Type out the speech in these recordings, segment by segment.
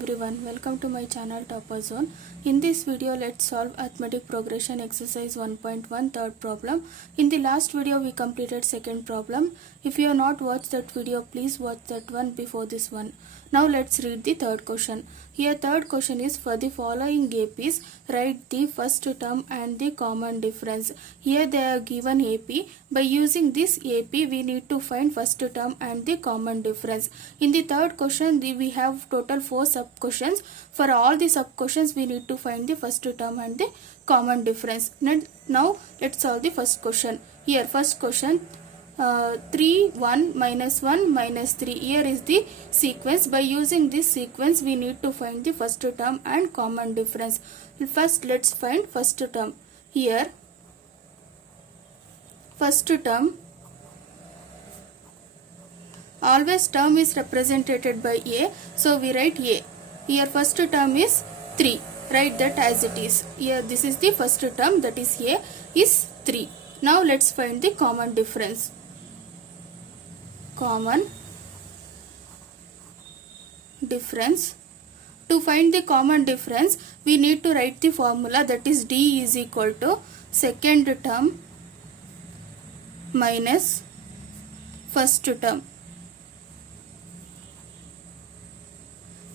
everyone, welcome to my channel Topper Zone. In this video, let's solve arithmetic progression exercise 1.1 third problem. In the last video, we completed second problem. If you have not watched that video, please watch that one before this one. Now let's read the third question. Here third question is for the following APs, write the first term and the common difference. Here they are given AP. By using this AP, we need to find first term and the common difference. In the third question, we have total 4 sub questions. For all the sub questions, we need to find the first term and the common difference. Now let's solve the first question. Here first question. 3, 1, minus 1, minus 3. Here is the sequence. By using this sequence, we need to find the first term and common difference. First, let's find first term. Here, first term, always term is represented by A. So, we write A. Here, first term is 3. Write that as it is. Here, this is the first term, that is A, is 3. Now, let's find the common difference. Common difference. To find the common difference, we need to write the formula, that is D is equal to second term minus first term.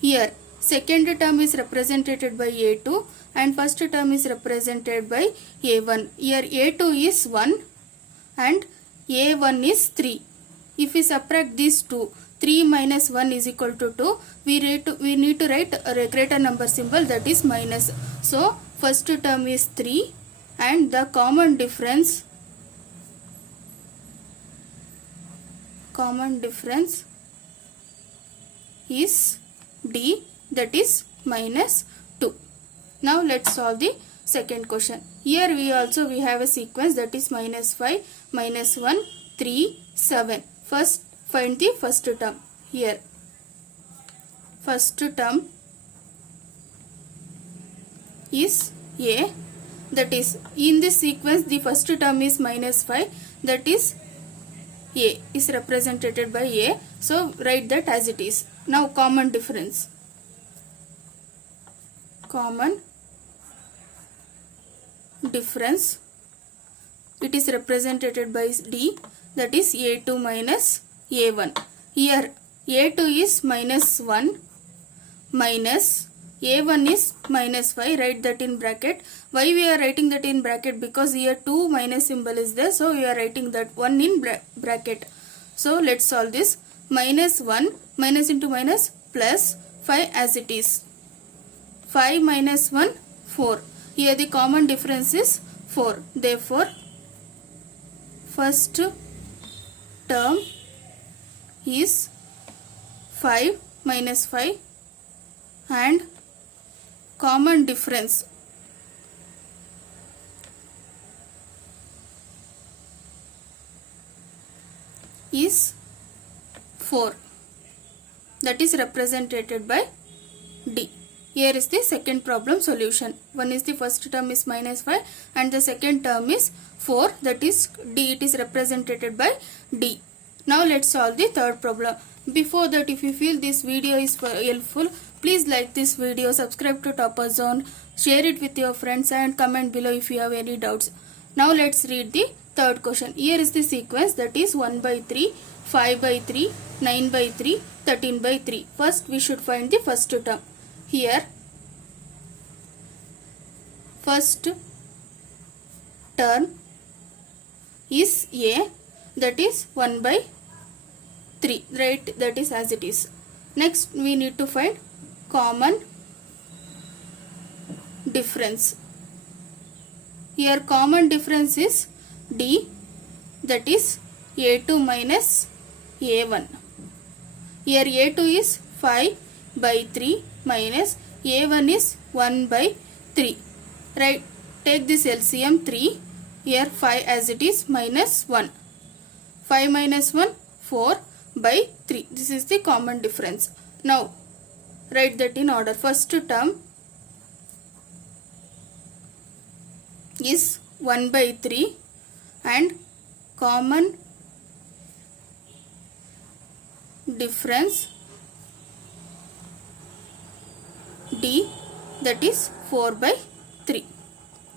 Here second term is represented by A2 and first term is represented by A1. Here A2 is 1 and A1 is 3. If we subtract these two, 3 minus 1 is equal to 2. We need to write a greater number symbol, that is minus. So, first term is 3 and the common difference is D, that is minus 2. Now, let's solve the second question. Here we have a sequence, that is minus 5, minus 1, 3, 7. First, find the first term. Here, first term is A, that is in this sequence the first term is minus 5, that is A is represented by A. So, write that as it is. Now, common difference. Common difference. It is represented by D, that is A2 minus A1. Here A2 is minus 1 minus A1 is minus 5. Write that in bracket. Why we are writing that in bracket? Because here 2 minus symbol is there. So we are writing that 1 in bracket. So let's solve this. Minus 1 minus into minus plus 5 as it is. 5 minus 1 4. Here the common difference is 4. Therefore, first term is 5 minus 5 and common difference is 4, that is represented by D. Here is the second problem solution. One is the first term is minus 5 and the second term is 4, that is D. It is represented by D. Now let's solve the third problem. Before that, if you feel this video is helpful, please like this video, subscribe to Topper Zone, share it with your friends and comment below if you have any doubts. Now let's read the third question. Here is the sequence, that is 1 by 3, 5 by 3, 9 by 3, 13 by 3. First we should find the first term. Here first term is A, that is 1 by 3. Right, that is as it is. Next we need to find common difference. Here common difference is D, that is A2 minus A1. Here A2 is 5 by 3 minus A1 is 1 by 3. Right, take this LCM 3. Here 5 as it is minus 1. 5 minus 1, 4 by 3. This is the common difference. Now, write that in order. First term is 1 by 3 and common difference D, that is 4 by 3.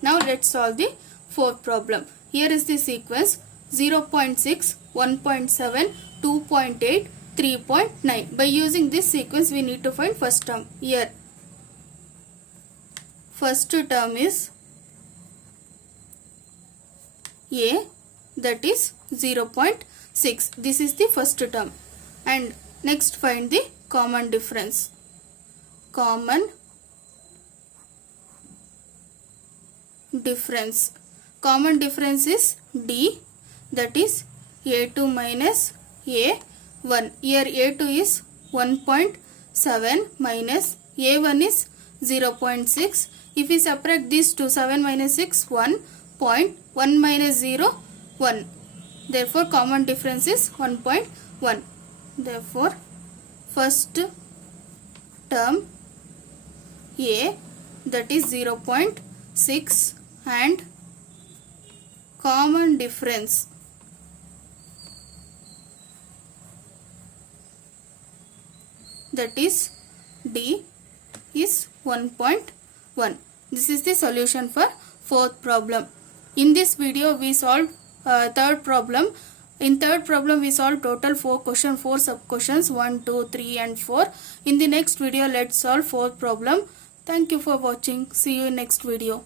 Now let's solve the fourth problem. Here is the sequence 0.6, 1.7, 2.8, 3.9. By using this sequence we need to find first term. Here first term is A, that is 0.6. This is the first term. And next find the common difference. Common difference. Common difference is D, that is A2 minus A1. Here A2 is 1.7 minus A1 is 0.6. If we subtract this to 7 minus 6, 1.1 minus 0, 1. Therefore common difference is 1.1. Therefore first term A, that is 0.6, and common difference that is D is 1.1. This is the solution for fourth problem. In this video we solved third problem. In third problem we solved total 4 questions, 4 sub questions, 1, 2, 3 and 4. In the next video let's solve fourth problem. Thank you for watching. See you in next video.